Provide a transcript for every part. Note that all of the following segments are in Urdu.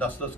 10-10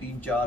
3-4,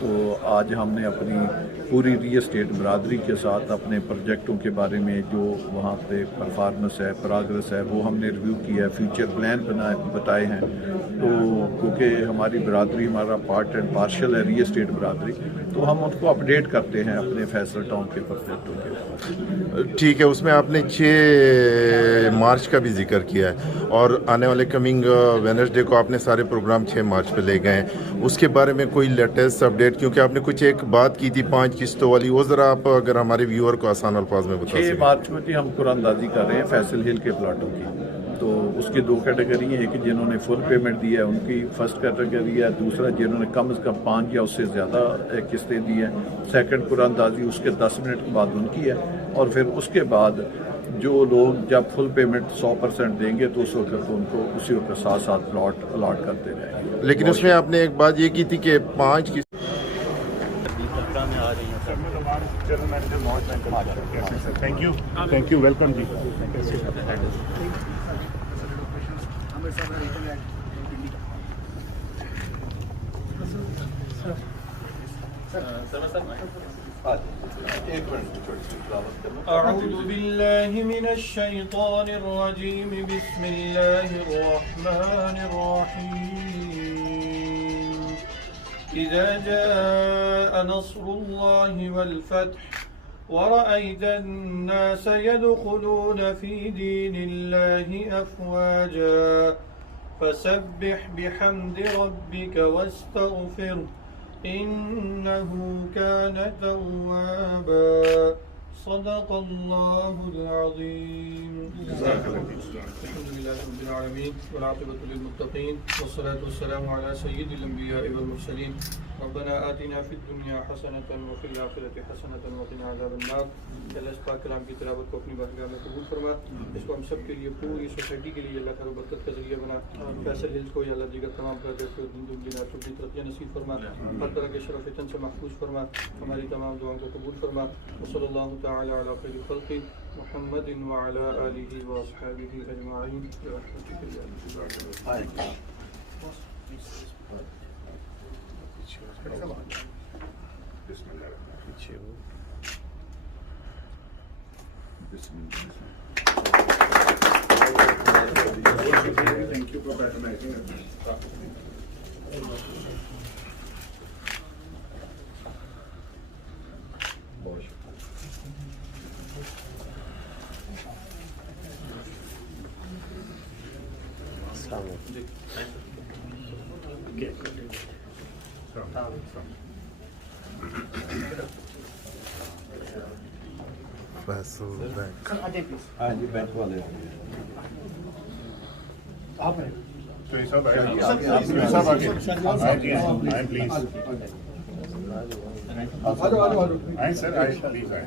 تو آج ہم نے اپنی پوری ریل اسٹیٹ برادری کے ساتھ اپنے پروجیکٹوں کے بارے میں جو وہاں پہ پرفارمنس ہے، پراگرس ہے، وہ ہم نے ریویو کیا ہے، فیوچر پلان بتائے ہیں. تو کیونکہ ہماری برادری ہمارا پارٹ اینڈ پارشل ہے ریل اسٹیٹ برادری، تو ہم ان کو اپڈیٹ کرتے ہیں اپنے فیصل ٹاؤن کے پروجیکٹوں کے. ٹھیک ہے، اس میں آپ نے 6 مارچ کا بھی ذکر کیا ہے اور آنے والے کمنگ وینسڈے کو آپ نے سارے پروگرام 6 مارچ پہ لے گئے ہیں. اس کے بارے میں کوئی لیٹسٹ اپڈیٹ، کیونکہ آپ نے کچھ ایک بات کی تھی 5 قسطوں والی، وہ ذرا آپ اگر ہمارے ویور کو آسان الفاظ میں بتا 6 سکیں. مارچ کو جی ہم قرآن اندازی کر رہے ہیں فیصل ہل کے پلاٹوں کی. تو اس کی 2 کیٹیگری ہیں، ایک جنہوں نے فل پیمنٹ دی ہے ان کی فرسٹ کیٹیگری ہے، دوسرا جنہوں نے کم از کم 5 یا اس سے زیادہ قسطیں دی ہیں. سیکنڈ قرآن اندازی اس کے 10 منٹ کے بعد ان کی ہے، اور پھر اس کے بعد جو لوگ جب فل پیمنٹ 100% دیں گے تو اس وقت ان کو اسی وقت ساتھ ساتھ پلاٹ الاٹ کرتے رہیں گے. لیکن اس میں آپ نے ایک بات یہ کی تھی کہ 5 قسط تھینک یو ویلکم جی. أعوذ بالله من الشيطان الرجيم بسم الله الرحمن الرحيم إذا جاء نصر الله والفتح ورأيت الناس يدخلون في دين الله أفواجا فسبح بحمد ربك واستغفره إنه كان توابا صدق الله العظيم. الحمد لله رب العالمين والعاقبة للمتقين والصلاة والسلام على سيد الأنبياء والمرسلين. ربنا آتنا في الدنيا حسنة وفي الآخرة حسنة وقنا عذاب النار. اللہ اس پاک کلام کی تلاوت کو اپنی بارگاہ میں قبول فرما. اس کو ہم سب کے لیے، پوری سوسائٹی کے لیے اللہ خیر و برکت کا ذریعہ بنا. فیصل ہلز کو یا اللہ دیگر تمام پروجیکٹ کو دین دنیا چوٹی ترقیاں نصیب فرما. ہر طرح کے شر و فتن سے محفوظ فرما. ہماری تمام دعاؤں کو قبول فرما. وصلی اللہ تعالی علی خیر خلق محمد وعلی آلہ واصحابہ اجمعین برحمتک یا ارحم Thank you for patronizing us. Faisal bank. ہاں جی، بینک والے So, you sab aage. Please. Aye, sir. Aye, please. Aye.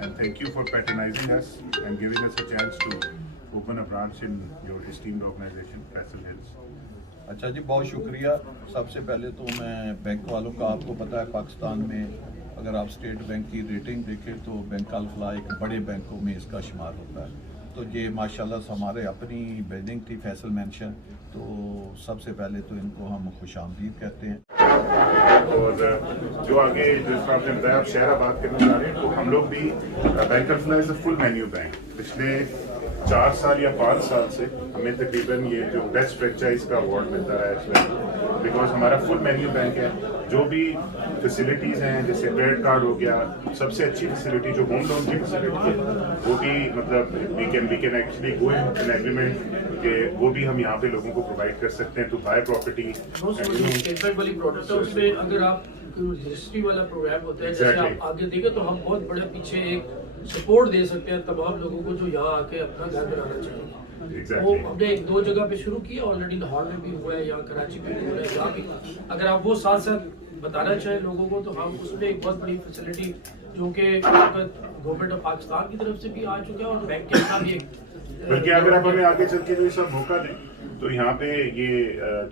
And thank you for patronizing us and giving us a chance to open a branch in your esteemed organization, Faisal Hills. اچھا جی، بہت شکریہ. سب سے پہلے تو میں بینک والوں کا، آپ کو پتہ ہے پاکستان میں اگر آپ اسٹیٹ بینک کی ریٹنگ دیکھیں تو بینک الفلاح ایک بڑے بینکوں میں اس کا شمار ہوتا ہے. تو یہ ماشاءاللہ ہمارے اپنی بلڈنگ تھی فیصل مینشن، تو سب سے پہلے تو ان کو ہم خوش آمدید کہتے ہیں. اور جو آگے جس طرح آپ نے بتایا آپ شہر آباد کرنا چاہ رہے ہیں، تو ہم لوگ بھی بینک الفلاح از اے فل مینیو بینک. پچھلے 4 سال یا 5 سال سے ہمیں تقریباً یہ جو بیسٹ فرینچائز کا ایوارڈ ملتا رہا ہے اس میں، بیکاز ہمارا فل مینیو بینک ہے. جو بھی فیسلٹیز ہیں جیسے کریڈٹ کارڈ ہو گیا، سب سے اچھی فیسلٹی جو ہوم لون کی فیسلٹی ہے وہ بھی مطلب we can actually go in agreement کہ وہ بھی ہم یہاں پہ لوگوں کو پرووائڈ کر سکتے ہیں ٹو بائی پراپرٹی. والی پروڈکٹ ہے، اس میں اگر آپ رجسٹری والا پروگرام ہوتا ہے جیسے آپ آگے دیکھیں تو ہم بہت بڑے پیچھے ایک سپورٹ دے سکتے ہیں تمام لوگوں کو جو یہاں آ کے اپنا گھر بنانا چاہیے. وہ ہم نے 1-2 جگہ پہ شروع کیا آلریڈی، لاہور میں بھی ہوا ہے، یہاں کراچی میں بھی ہوا ہے. یہاں بھی اگر آپ وہ ساتھ ساتھ بتانا چاہیں لوگوں کو تو ہم اس میں ایک بہت بڑی فیسلٹی جو کہ گورنمنٹ آف پاکستان کی طرف سے بھی آ چکا ہے اور بینک کے ساتھ بھی ایک بلکہ اگر آپ ہمیں آگے چل کے جو سب موقع دیں تو تو یہاں پہ یہ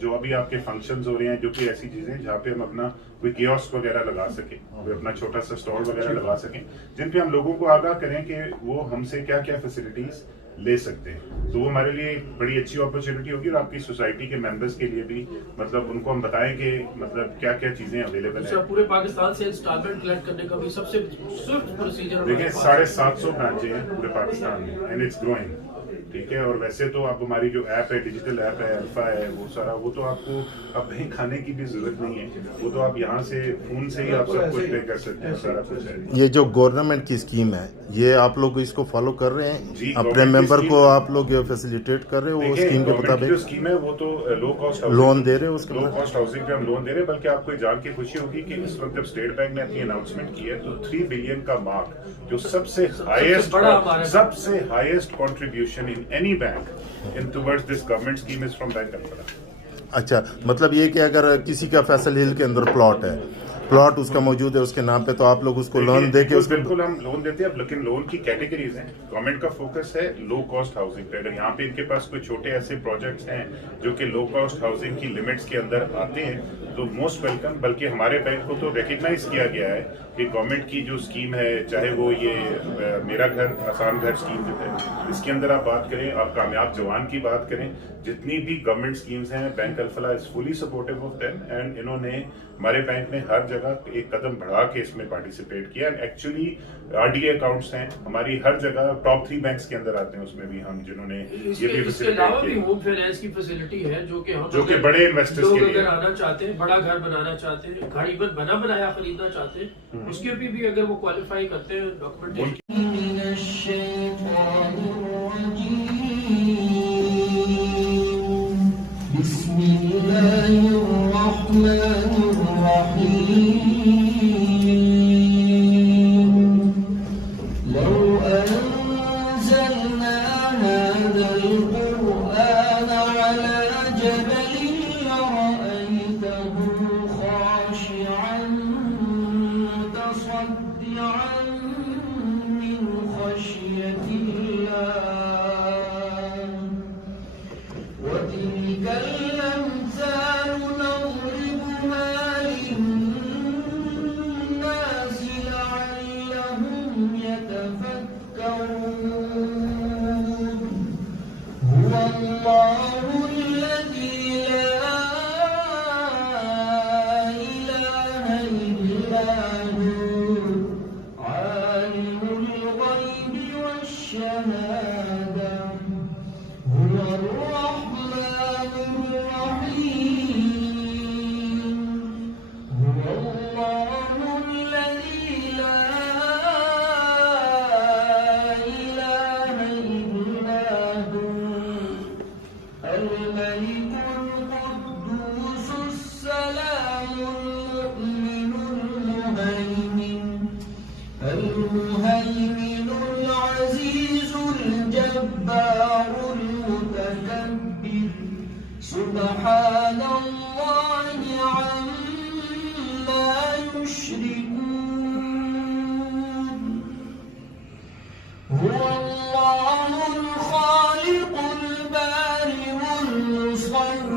جو ابھی آپ کے فنکشنز ہو رہے ہیں جو کہ ایسی چیزیں جہاں پہ ہم اپنا کوئی کیوسک وغیرہ لگا سکیں, کوئی اپنا چھوٹا سا اسٹال وغیرہ لگا سکیں جن پہ ہم لوگوں کو آگاہ کریں کہ وہ ہم سے کیا کیا فیسلٹیز لے سکتے ہیں, تو وہ ہمارے لیے ایک بڑی اچھی اپرچونٹی ہوگی اور آپ کی سوسائٹی کے ممبرس کے لیے بھی, مطلب ان کو ہم بتائیں کہ مطلب کیا کیا چیزیں اویلیبل ہیں. پورے پاکستان سے انسٹالمنٹ کلیکٹ کرنے کا بھی سب سے سوفٹ پروسیجر دیکھیں 750 برانچیں ہیں پورے پاکستان میں اینڈ اٹس گروئنگ, ٹھیک ہے. اور ویسے تو اب ہماری جو ایپ ہے, ڈیجیٹل ایپ ہے, الفا ہے, وہ سارا وہ تو آپ کو اب کہیں کھانے کی بھی ضرورت نہیں ہے, وہ تو آپ یہاں سے فون سے ہی آپ سب کچھ پے کر سکتے ہیں, سارا کچھ ہے. یہ جو گورنمنٹ کی اسکیم ہے یہ آپ لوگ اس کو فالو کر رہے ہیں, جی, اپنے ممبر کو آپ لوگ فیسیلیٹیٹ کر رہے ہیں, وہ اسکیم کے جو مطابق اسکیم ہے وہ تو لو کاسٹ لون دے رہے ہیں, اس کے لو کاسٹ ہاؤسنگ پہ ہم لون دے رہے ہیں. بلکہ آپ کو جان کے خوشی ہوگی کہ اس وقت جب اسٹیٹ بینک نے اپنی اناؤنسمنٹ کی ہے تو 3 بلین کا مارک جو سب سے highest contribution in any bank in towards this government scheme is from bank الفلا. اچھا, مطلب یہ کہ اگر کسی کا فیصل ہل کے اندر پلاٹ ہے, پلاٹ اس کا موجود ہے اس کے نام پہ, تو آپ لوگ اس کو لون دے کے اس بالکل ہم لون دیتے ہیں. اب لیکن لون کی کیٹیگریز ہیں, گورنمنٹ کا فوکس ہے لو کاسٹ ہاؤسنگ پہ. اگر یہاں پہ ان کے پاس کوئی چھوٹے ایسے پروجیکٹس ہیں جو کہ لو کاسٹ ہاؤسنگ کی لمٹس کے اندر آتے ہیں تو موسٹ ویلکم. بلکہ ہمارے بینک کو تو ریکگنائز کیا گیا ہے کہ گورنمنٹ کی جو اسکیم ہے, چاہے وہ یہ میرا گھر آسان گھر اسکیم جو ہے, اس کے اندر آپ بات کریں, آپ کامیاب جوان کی بات کریں, جتنی بھی گورنمنٹ اسکیمز ہیں bank Alfalah is fully supportive of them. And انہوں نے, ہمارے بینک نے ہر جگہ ایک قدم بڑھا کے اس میں پارٹیسپیٹ کیا. Actually R D A accounts ہیں ہماری ہر جگہ ٹاپ 3 بینکس کے اندر آتے ہیں, اس میں بھی ہم جنہوں نے یہ بھی اس کے علاوہ بھی ہوم فائنینس کی فیسلٹی ہے جو کہ بڑے انویسٹرز کے لیے اگر آنا چاہتے ہیں, بڑا گھر بنانا چاہتے ہیں, گاڑی پر بنا بنایا خریدنا چاہتے ہیں, اس کے بھی اگر وہ کوالیفائی کرتے ہیں ڈاکومنٹیشن. بسم الله الرحمن الرحيم لو أنزلنا هذا القرآن على جبل لرأيته خاشعا متصدعا من خشية الله وتلك الأمثال نضربها للناس لعلهم يتفكرون هو الله الذي لا إله إلا هو عالم الغيب والشهادة هو الرحمن الرحيم هو الله الذي لا إله إلا هو الملك القدوس السلام المؤمن المهيمن العزيز الجبار المتكبر سبحان الله عما يشركون هو الله الخالق البارئ المصور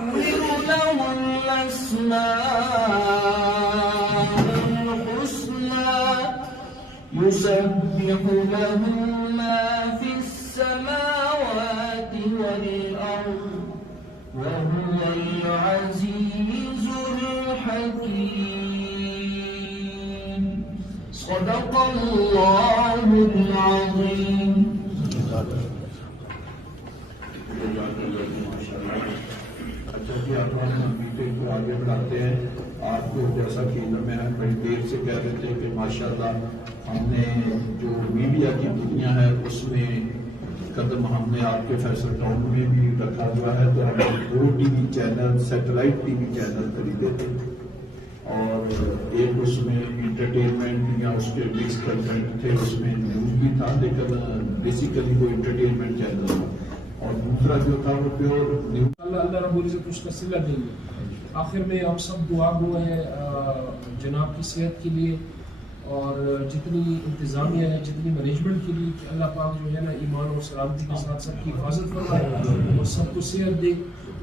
له الأسماء الحسنى يسبح له ما في السماوات والأرض وهو العزيز الحكيم صدق الله العظيم. میٹنگ کو آگے بڑھاتے ہیں. آپ کو جیسا کہ میں بڑی دیر سے کہہ رہے تھے کہ ماشاءاللہ ہم نے جو میڈیا کی دنیا ہے اس میں قدم ہم نے آپ کے فیصل ٹاؤن میں بھی رکھا ہوا ہے. تو ہم 2 T V channel, satellite T V channel خریدے تھے اور ایک اس میں انٹرٹینمنٹ یا اس کے مکس کنٹینٹ تھے, اس میں نیوز بھی تھا لیکن بیسیکلی وہ انٹرٹینمنٹ چینل تھا. اور دوسرا جو تھا وہ پیور نیوز. اللہ رب العزت اس کا صلہ دیں گے. آخر میں ہم سب دعا گو ہیں جناب کی صحت کے لیے اور جتنی انتظامیہ ہے, جتنی مینجمنٹ کے لیے کہ اللہ پاک جو ہے نا ایمان اور سلامتی کے ساتھ سب کی حفاظت فرمائے اور سب کو صحت دے.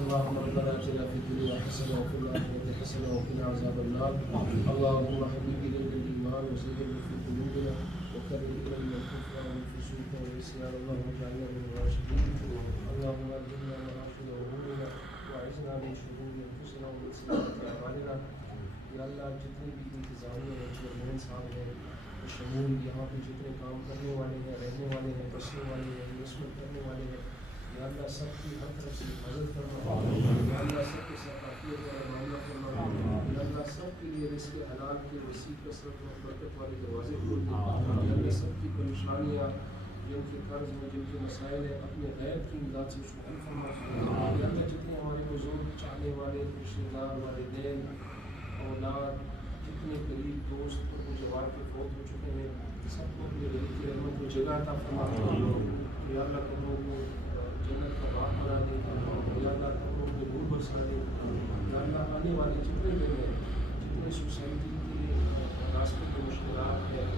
اللهم ربنا آتنا في الدنيا حسنة وفي الآخرة حسنة وقنا عذاب النار. اللهم حبب إلينا الإيمان وزينه في قلوبنا وكره إلينا الكفر والفسوق والعصيان اللهم اجعلنا من الراشدين. اللهم ألهمنا مآخذ أمورنا وأعذنا من شرور أنفسنا ومن سيئات أعمالنا. یا اللہ جتنے بھی انتظامیہ ہیں چیئرمین صاحب ہیں شمول یہاں پہ جتنے کام کرنے والے ہیں رہنے والے ہیں بسنے والے ہیں انویسٹمنٹ کرنے والے ہیں یا اللہ سب کی ہر طرف سے حفاظت فرما یا اللہ سب کے ثقافیت اور معاملہ فرما یا اللہ سب کے لیے رزق حلال کے وسیع کثرت اور برکت والے دروازے کھول دے یا اللہ سب کی پریشانیاں جن کے قرض میں جن کے مسائل ہیں اپنے غیر کی امداد سے اس کو حل فرما یا اللہ جتنے ہمارے بزرگ چاہنے والے رشتے دار والدین اولاد جتنے قریب دوست اور وہ جوار کے فوت ہو چکے ہیں سب کو اپنے غریب کی رحمت کو جگہ عطا فرما یا اللہ قبروں کو جنت کا باغ بنا دے یا اللہ قبروں کو نور برسا دے یا اللہ آنے والے جتنے دن ہیں جتنے سوسائٹی کے راستے کے مشکلات ہیں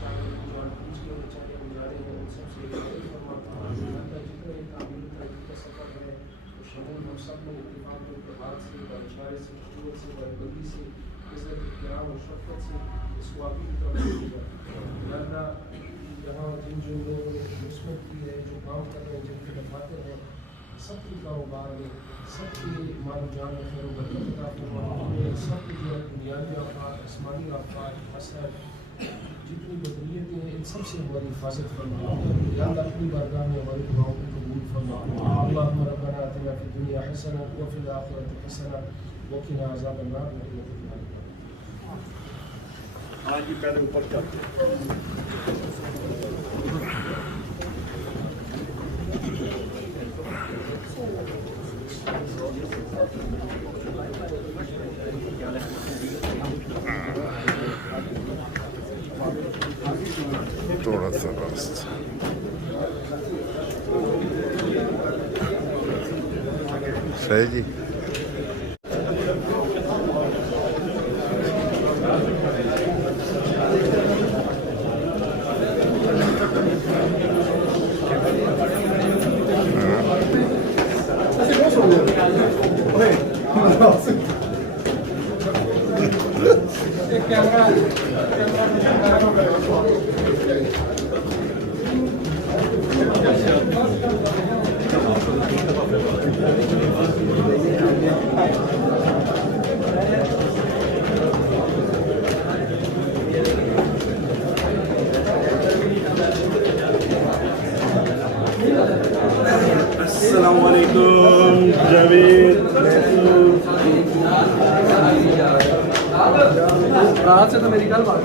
چاہے جان پوچھ کے چاہے گزارے ہیں ان سب سے فرما یا اللہ جتنے تعمیر ترقی کا سفر ہے وہ شمول ہم سب میں اتفاق و اتحاد سے اشارے سے سے بندی سے عزت احترام اور شفقت سے اس واقعی کی طرف ہوگا یا اللہ جہاں جن لوگوں نے انویسٹمنٹ کی ہے جو کام کر رہے ہیں جن کے دفاتر ہیں سب کے کاروبار میں سب کے مال و جان میں خیر و برکت عطا فرما سب کے جو ہے بنیادی آفات آسمانی آفات حسد جتنی بدریتیں ہیں ان سب سے ہماری حفاظت فرما یا اللہ اپنی بارگاہ میں ہماری دعاؤں کو قبول فرما اللہم ربنا آتنا فی الدنیا حسنہ وفی الآخرۃ حسنہ وقنا عذاب النار. ہاں جی پہلے اوپر چلتے تھوڑا سا راستہ صحیح جی. السلام علیکم جاوید رات سے تو میری گل بات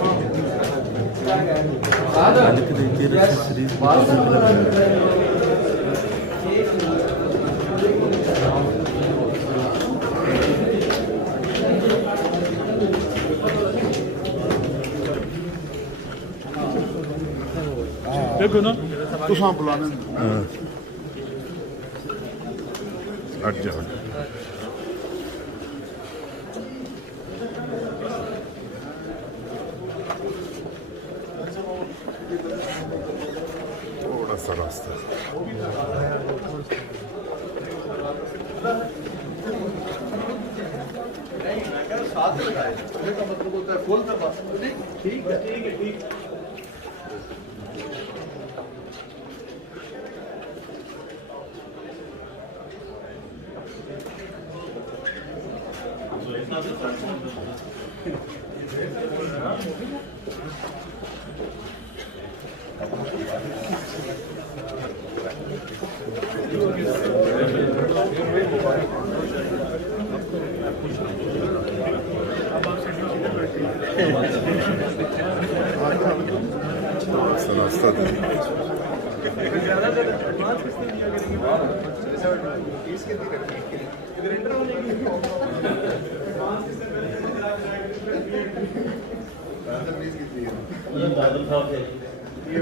دیکھو نا تو سام بلانے ہٹ جاؤ. تھوڑا سا راستہ ساتھ لگائے کا مطلب ہوتا ہے فل دبا. ٹھیک ہے ٹھیک ہے ٹھیک. راستہ یہ